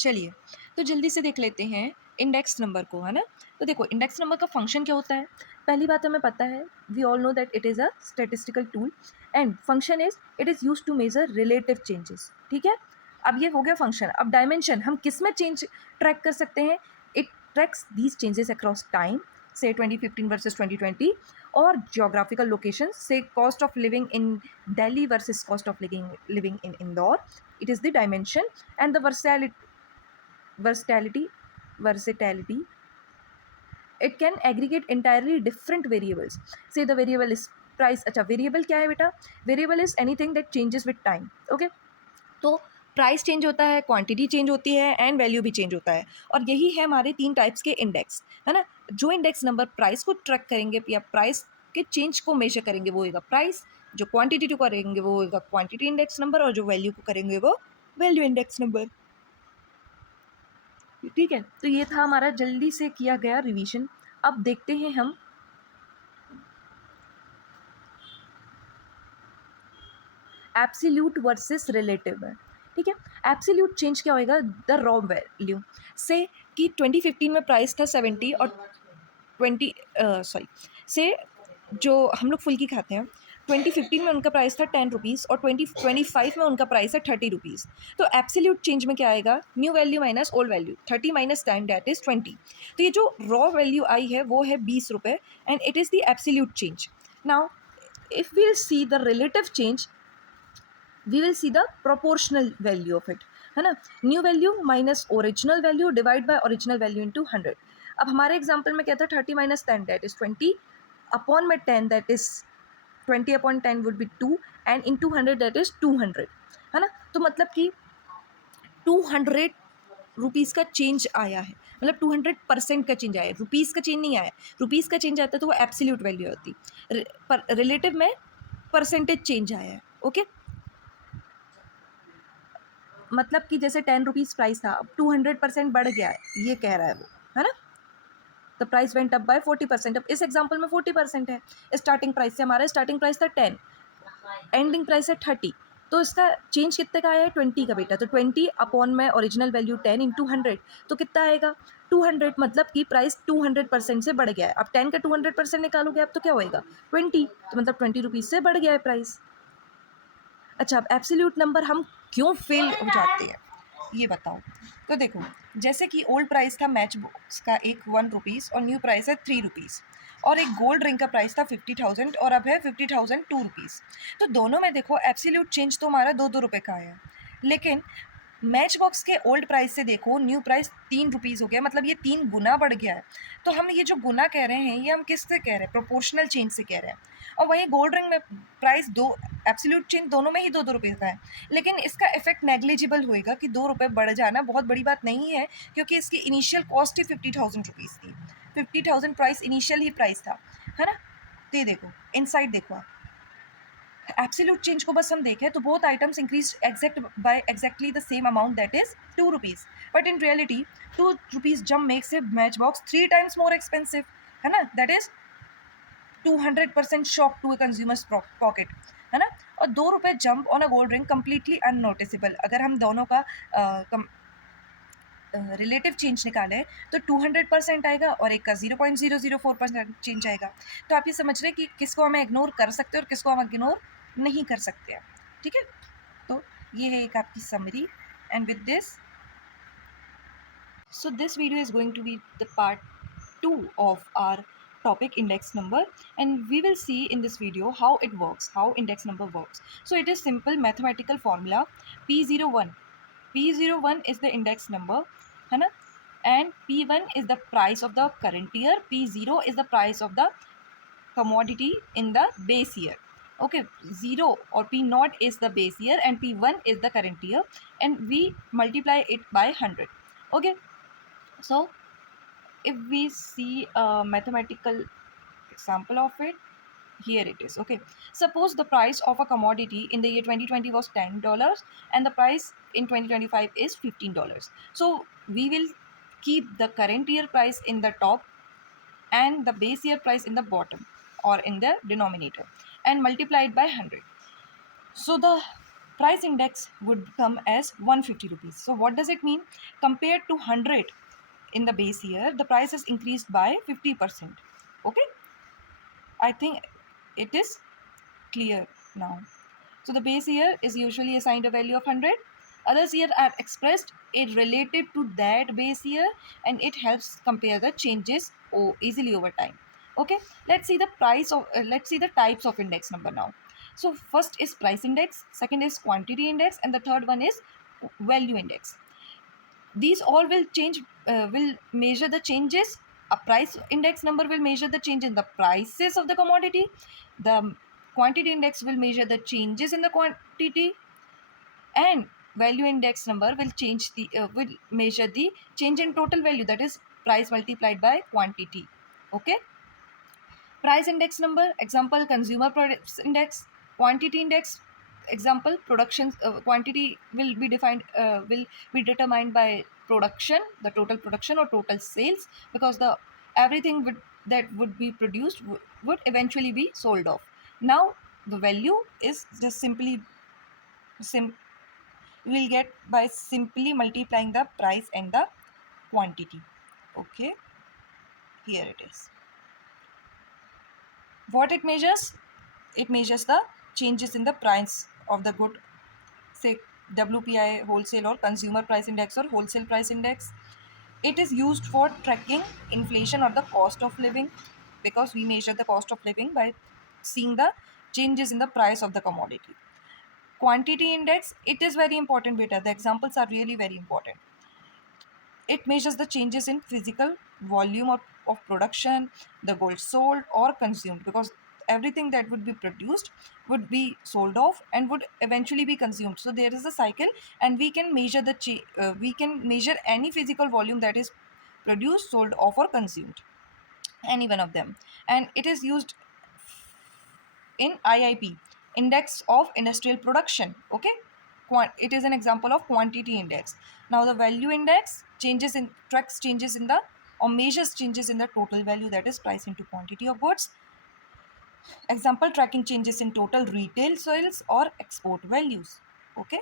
चलिए, तो जल्दी से देख लेते हैं इंडेक्स नंबर को, है ना? तो देखो इंडेक्स नंबर का फंक्शन क्या होता है? पहली बात हमें पता है, we all know that it is a statistical tool and function is it is used to measure relative changes, ठीक है? अब ये हो गया फंक्शन। अब डायमेंशन हम किस में चेंज ट्रैक कर सकते हैं? It tracks these changes across time, से 2015 वर्सेस 2020, और जियोग्राफिकल लोकेशंस, से cost of living in Delhi versus cost of living in Indore. It is the dimension and the versatility versatility. It can aggregate entirely different variables. Say the variable is price. अच्छा, variable क्या है बेटा? Variable is anything that changes with time. Okay, तो price change होता है, quantity change होती है and value भी चेंज होता है, और यही है हमारे 3 टाइप्स के इंडेक्स, है ना? जो इंडेक्स नंबर प्राइस को ट्रैक करेंगे या प्राइस के चेंज को मेजर करेंगे वो होगा प्राइस, जो क्वांटिटी को करेंगे वो होगा क्वांटिटी इंडेक्स नंबर, और जो वैल्यू को करेंगे वो वैल्यू इंडेक्स नंबर। ठीक है, तो ये था हमारा जल्दी से किया गया रिवीजन। अब देखते हैं हम एब्सोल्यूट वर्सेस रिलेटिव में। ठीक है, एब्सोल्यूट चेंज क्या होएगा? द रॉ वैल्यू से कि 2015 में प्राइस था 70 और 20 सॉरी से जो हम लोग फुल्की खाते हैं 2015 में उनका प्राइस था 10 रुपीज़ और 2025 में उनका प्राइस है 30 रुपीज़। तो एब्सोल्यूट चेंज में क्या आएगा? New value minus old value, 30 माइनस 10 दैट इज़ 20। तो ये जो रॉ वैल्यू आई है वो है 20 रुपये and it is the absolute change. Now if we'll see the relative change, we will see the proportional value of it, है ना? New value minus original value divide by original value into 100। अब हमारे एग्जाम्पल में क्या था? 30 माइनस 10 that is 20 अपॉन में 10 that is 20 अपॉन 10 would be 2 and into 100 that is 200, है ना? तो मतलब कि 200 रुपीज़ का चेंज आया है, मतलब 200% का चेंज आया है, रुपीज़ का चेंज नहीं आया। रुपीज़ का चेंज आता तो वो एब्सोल्यूट वैल्यू होती, पर रिलेटिव में परसेंटेज चेंज आया है। ओके, मतलब कि जैसे 10 रुपीज़ प्राइस था, अब 200% बढ़ गया है, ये कह रहा है वो, है ना? The price went up by 40%। अब इस एग्जाम्पल में 40% है स्टार्टिंग प्राइस से। हमारा स्टार्टिंग प्राइस था 10, एंडिंग प्राइस है 30, तो इसका चेंज कितने का आया है? 20 का बेटा। तो 20 अपॉन में ओरिजिनल वैल्यू 10 इंटू 100, तो कितना आएगा? 200। मतलब कि प्राइस 200% से बढ़ गया है। अब 10 का 200% निकालोगे आप तो क्या होएगा? 20, तो मतलब 20 रुपीज़ से बढ़ गया है प्राइस। अच्छा, अब एब्सोल्यूट नंबर हम क्यों फेल हो जाते हैं ये बताओ। तो देखो, जैसे कि ओल्ड प्राइस था मैच बॉक्स का एक 1 रुपीज़ और न्यू प्राइस है 3 रुपीज़, और एक गोल्ड रिंग का प्राइस था 50,000 और अब है 50,000 2 रुपीज़। तो दोनों में देखो एब्सोल्यूट चेंज तो हमारा 2-2 रुपये का आया, लेकिन मैच बॉक्स के ओल्ड प्राइस से देखो न्यू प्राइस 3 रुपीज़ हो गया, मतलब ये 3 गुना बढ़ गया है। तो हम ये जो गुना कह रहे हैं ये हम किससे कह रहे हैं? प्रोपोर्शनल चेंज से कह रहे हैं। और वहीं गोल्ड रिंग में प्राइस दो, एब्सोल्यूट चेंज दोनों में ही 2-2 रुपये का है, लेकिन इसका इफेक्ट नेग्लिजिबल होएगा कि 2 रुपये बढ़ जाना बहुत बड़ी बात नहीं है, क्योंकि इसकी इनिशियल कॉस्ट ही 50,000 रुपीज़ थी। 50,000 प्राइस इनिशियल ही प्राइस था, है ना? तो ये देखो इनसाइड देखो आप, एब्सोल्यूट चेंज को बस हम देखें तो both items increase exactly the same amount that is 2 rupees, but in reality 2 rupees jump makes a match box 3 times more expensive, है ना? That is 200% shock to a consumer's pocket, है ना? और 2 रुपये jump on a gold ring completely unnoticeable. अगर हम दोनों का रिलेटिव चेंज निकालें तो 200% आएगा और एक का 0.004% चेंज आएगा। तो आप ये समझ रहे हैं कि किसको हमें इग्नोर कर सकते हैं और किसको हम इग्नोर नहीं कर सकते हैं। ठीक है, तो ये है एक आपकी summary and with this, so this video is going to be the part 2 of our topic index number, and we will see in this video how it works, how index number works. So it is simple mathematical formula P01. P01 is the index number, है ना? And P1 is the price of the current year, P0 is the price of the commodity in the base year. Okay, 0 or P0 is the base year and P1 is the current year, and we multiply it by 100. Okay, so if we see a mathematical example of it, here it is. Okay, suppose the price of a commodity in the year 2020 was $10 and the price in 2025 is $15. So we will keep the current year price in the top and the base year price in the bottom or in the denominator and multiply it by 100. So the price index would come as 150 rupees. So what does it mean? Compared to 100 in the base year, the price is increased by 50%. Okay, I think it is clear now. So the base year is usually assigned a value of 100. Others here are expressed it related to that base year, and it helps compare the changes easily over time. Okay, let's see the let's see the types of index number now. So first is price index, second is quantity index, and the third one is value index. These all will measure the changes. A price index number will measure the change in the prices of the commodity. The quantity index will measure the changes in the quantity, and value index number will measure the change in total value, that is price multiplied by quantity. Okay, price index number, example consumer products index. Quantity index, example production quantity will be determined by production, the total production or total sales, because the everything that would be produced would eventually be sold off. Now the value is just simply we will get by simply multiplying the price and the quantity. Okay, here it is. What it measures? It measures the changes in the price of the good, say WPI, wholesale or consumer price index or wholesale price index. It is used for tracking inflation or the cost of living, because we measure the cost of living by seeing the changes in the price of the commodity. Quantity index, it is very important beta. The examples are really very important. It measures the changes in physical volume of production, the gold sold or consumed, because everything that would be produced would be sold off and would eventually be consumed. So there is a cycle, and we can measure we can measure any physical volume that is produced, sold off or consumed, any one of them. And it is used in IIP, index of industrial production. Okay, it is an example of quantity index. Now the value index tracks changes in the or measures changes in the total value, that is price into quantity of goods. Example, tracking changes in total retail sales or export values. Okay,